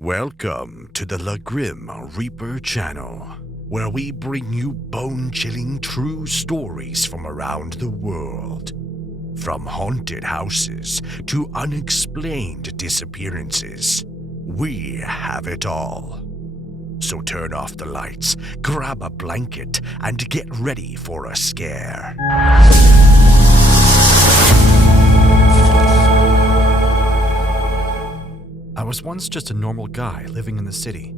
Welcome to the La Grim Reaper channel, where we bring you bone-chilling true stories from around the world. From haunted houses to unexplained disappearances, we have it all. So turn off the lights, grab a blanket, and get ready for a scare. I was once just a normal guy living in the city.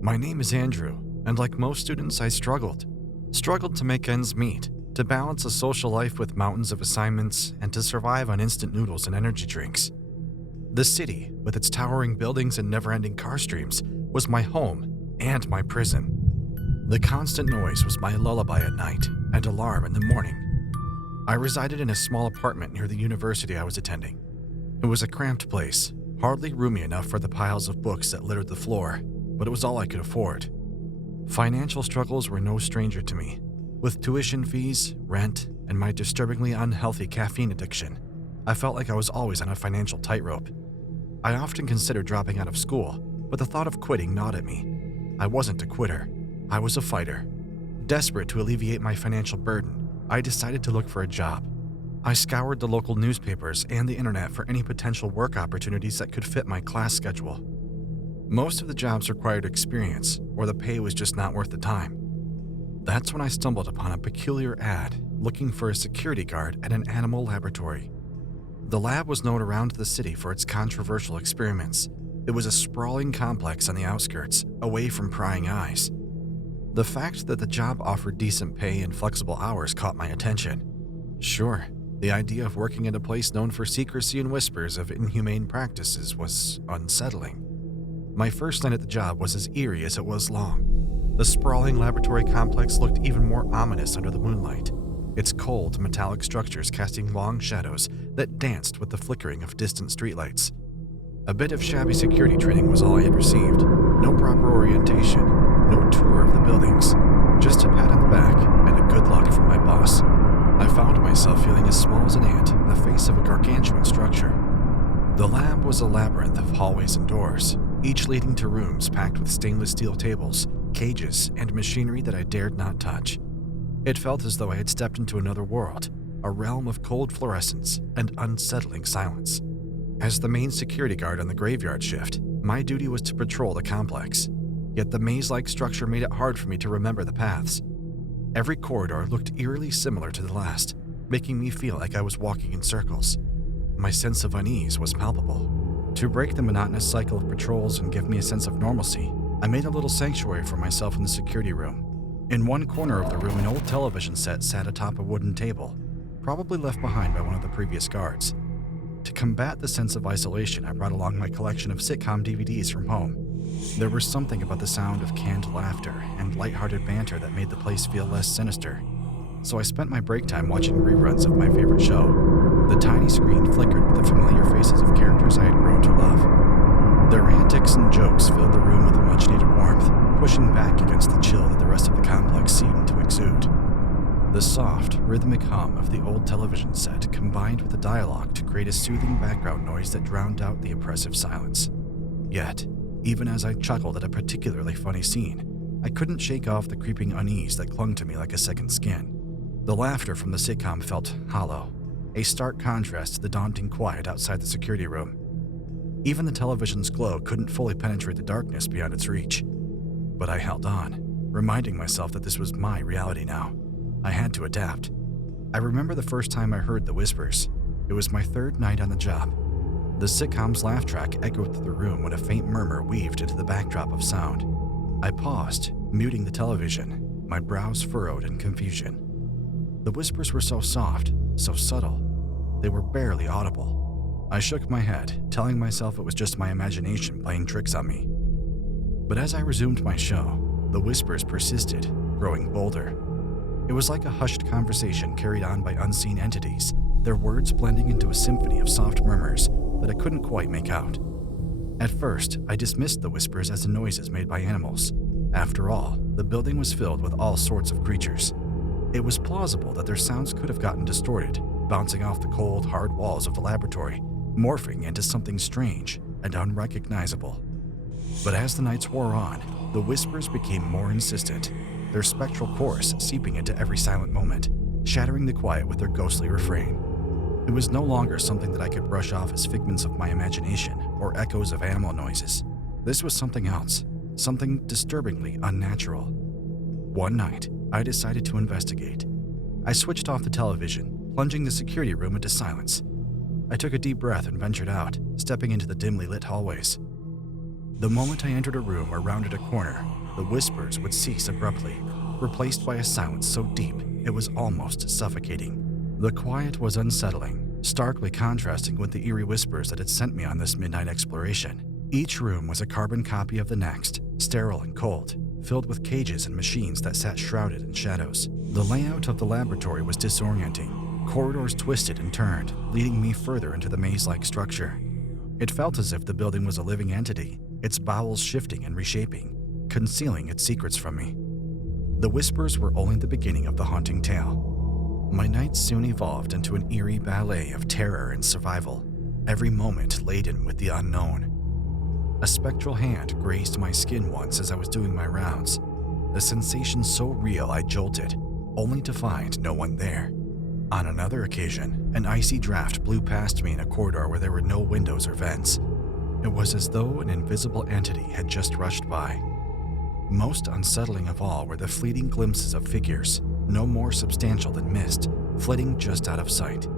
My name is Andrew, and like most students, I struggled to make ends meet, to balance a social life with mountains of assignments, and to survive on instant noodles and energy drinks. The city, with its towering buildings and never-ending car streams, was my home and my prison. The constant noise was my lullaby at night and alarm in the morning. I resided in a small apartment near the university I was attending. It was a cramped place, hardly roomy enough for the piles of books that littered the floor, but it was all I could afford. Financial struggles were no stranger to me. With tuition fees, rent, and my disturbingly unhealthy caffeine addiction, I felt like I was always on a financial tightrope. I often considered dropping out of school, but the thought of quitting gnawed at me. I wasn't a quitter. I was a fighter. Desperate to alleviate my financial burden, I decided to look for a job. I scoured the local newspapers and the internet for any potential work opportunities that could fit my class schedule. Most of the jobs required experience, or the pay was just not worth the time. That's when I stumbled upon a peculiar ad looking for a security guard at an animal laboratory. The lab was known around the city for its controversial experiments. It was a sprawling complex on the outskirts, away from prying eyes. The fact that the job offered decent pay and flexible hours caught my attention. Sure, the idea of working at a place known for secrecy and whispers of inhumane practices was unsettling. My first night at the job was as eerie as it was long. The sprawling laboratory complex looked even more ominous under the moonlight, its cold, metallic structures casting long shadows that danced with the flickering of distant streetlights. A bit of shabby security training was all I had received. No proper orientation, no tour of the buildings, just a pat on the back and a good luck from my boss. I found myself feeling as small as an ant in the face of a gargantuan structure. The lab was a labyrinth of hallways and doors, each leading to rooms packed with stainless steel tables, cages, and machinery that I dared not touch. It felt as though I had stepped into another world, a realm of cold fluorescence and unsettling silence. As the main security guard on the graveyard shift, my duty was to patrol the complex, yet the maze-like structure made it hard for me to remember the paths. Every corridor looked eerily similar to the last, making me feel like I was walking in circles. My sense of unease was palpable. To break the monotonous cycle of patrols and give me a sense of normalcy, I made a little sanctuary for myself in the security room. In one corner of the room, an old television set sat atop a wooden table, probably left behind by one of the previous guards. To combat the sense of isolation, I brought along my collection of sitcom DVDs from home. There was something about the sound of canned laughter and lighthearted banter that made the place feel less sinister. So I spent my break time watching reruns of my favorite show. The tiny screen flickered with the familiar faces of characters I had grown to love. Their antics and jokes filled the room with a much-needed warmth, pushing back against the chill that the rest of the complex seemed to exude. The soft, rhythmic hum of the old television set combined with the dialogue to create a soothing background noise that drowned out the oppressive silence. Yet, even as I chuckled at a particularly funny scene, I couldn't shake off the creeping unease that clung to me like a second skin. The laughter from the sitcom felt hollow, a stark contrast to the daunting quiet outside the security room. Even the television's glow couldn't fully penetrate the darkness beyond its reach. But I held on, reminding myself that this was my reality now. I had to adapt. I remember the first time I heard the whispers. It was my third night on the job. The sitcom's laugh track echoed through the room when a faint murmur weaved into the backdrop of sound. I paused, muting the television, my brows furrowed in confusion. The whispers were so soft, so subtle. They were barely audible. I shook my head, telling myself it was just my imagination playing tricks on me. But as I resumed my show, the whispers persisted, growing bolder. It was like a hushed conversation carried on by unseen entities, their words blending into a symphony of soft murmurs that I couldn't quite make out. At first, I dismissed the whispers as the noises made by animals. After all, the building was filled with all sorts of creatures. It was plausible that their sounds could have gotten distorted, bouncing off the cold, hard walls of the laboratory, morphing into something strange and unrecognizable. But as the nights wore on, the whispers became more insistent, their spectral chorus seeping into every silent moment, shattering the quiet with their ghostly refrain. It was no longer something that I could brush off as figments of my imagination or echoes of animal noises. This was something else, something disturbingly unnatural. One night, I decided to investigate. I switched off the television, plunging the security room into silence. I took a deep breath and ventured out, stepping into the dimly lit hallways. The moment I entered a room or rounded a corner, the whispers would cease abruptly, replaced by a silence so deep it was almost suffocating. The quiet was unsettling, starkly contrasting with the eerie whispers that had sent me on this midnight exploration. Each room was a carbon copy of the next, sterile and cold, filled with cages and machines that sat shrouded in shadows. The layout of the laboratory was disorienting. Corridors twisted and turned, leading me further into the maze-like structure. It felt as if the building was a living entity, its bowels shifting and reshaping, concealing its secrets from me. The whispers were only the beginning of the haunting tale. My nights soon evolved into an eerie ballet of terror and survival, every moment laden with the unknown. A spectral hand grazed my skin once as I was doing my rounds, the sensation so real I jolted, only to find no one there. On another occasion, an icy draft blew past me in a corridor where there were no windows or vents. It was as though an invisible entity had just rushed by. Most unsettling of all were the fleeting glimpses of figures, no more substantial than mist, flitting just out of sight.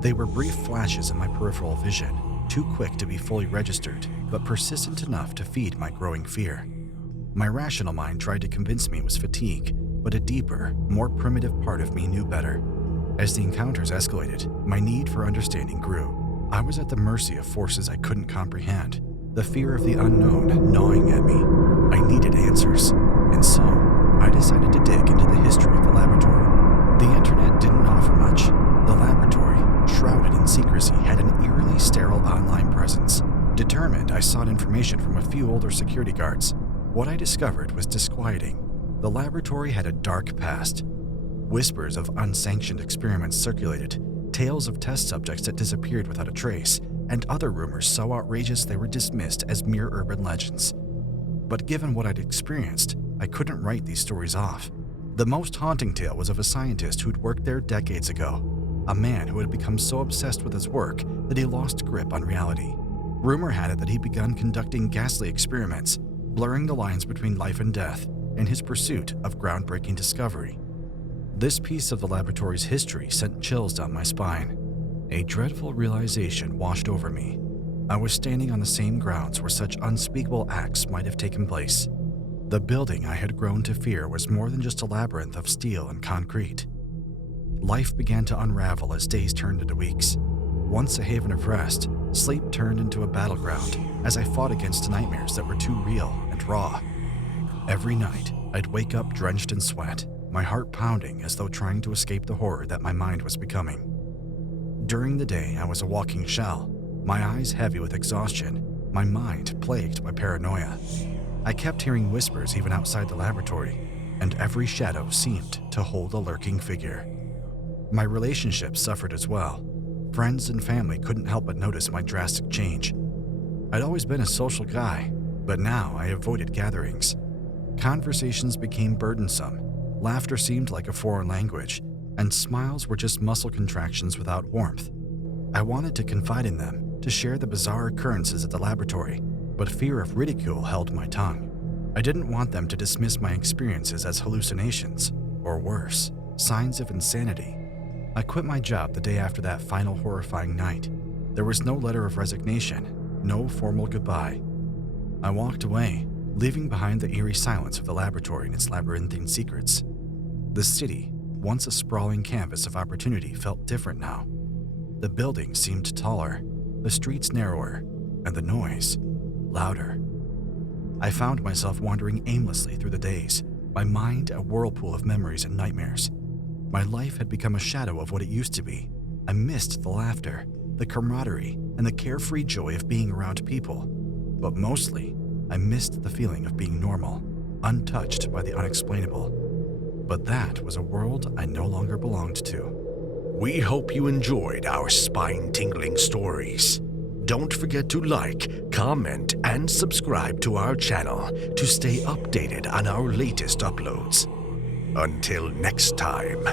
They were brief flashes in my peripheral vision, too quick to be fully registered, but persistent enough to feed my growing fear. My rational mind tried to convince me it was fatigue, but a deeper, more primitive part of me knew better. As the encounters escalated, my need for understanding grew. I was at the mercy of forces I couldn't comprehend, the fear of the unknown gnawing at me. I needed answers, and so I decided to dig into the history of the laboratory. The internet didn't offer much. The laboratory, shrouded in secrecy, had an eerily sterile online presence. Determined, I sought information from a few older security guards. What I discovered was disquieting. The laboratory had a dark past. Whispers of unsanctioned experiments circulated, tales of test subjects that disappeared without a trace, and other rumors so outrageous they were dismissed as mere urban legends. But given what I'd experienced, I couldn't write these stories off. The most haunting tale was of a scientist who'd worked there decades ago, a man who had become so obsessed with his work that he lost grip on reality. Rumor had it that he'd begun conducting ghastly experiments, blurring the lines between life and death in his pursuit of groundbreaking discovery. This piece of the laboratory's history sent chills down my spine. A dreadful realization washed over me. I was standing on the same grounds where such unspeakable acts might have taken place. The building I had grown to fear was more than just a labyrinth of steel and concrete. Life began to unravel as days turned into weeks. Once a haven of rest, sleep turned into a battleground as I fought against nightmares that were too real and raw. Every night, I'd wake up drenched in sweat, my heart pounding as though trying to escape the horror that my mind was becoming. During the day, I was a walking shell, my eyes heavy with exhaustion, my mind plagued by paranoia. I kept hearing whispers even outside the laboratory, and every shadow seemed to hold a lurking figure. My relationships suffered as well. Friends and family couldn't help but notice my drastic change. I'd always been a social guy, but now I avoided gatherings. Conversations became burdensome, laughter seemed like a foreign language, and smiles were just muscle contractions without warmth. I wanted to confide in them, to share the bizarre occurrences at the laboratory, but fear of ridicule held my tongue. I didn't want them to dismiss my experiences as hallucinations, or worse, signs of insanity. I quit my job the day after that final horrifying night. There was no letter of resignation, no formal goodbye. I walked away, leaving behind the eerie silence of the laboratory and its labyrinthine secrets. The city, once a sprawling canvas of opportunity, felt different now. The buildings seemed taller, the streets narrower, and the noise louder. I found myself wandering aimlessly through the days, my mind a whirlpool of memories and nightmares. My life had become a shadow of what it used to be. I missed the laughter, the camaraderie, and the carefree joy of being around people. But mostly, I missed the feeling of being normal, untouched by the unexplainable. But that was a world I no longer belonged to. We hope you enjoyed our spine-tingling stories. Don't forget to like, comment, and subscribe to our channel to stay updated on our latest uploads. Until next time,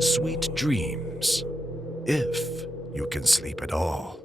sweet dreams, if you can sleep at all.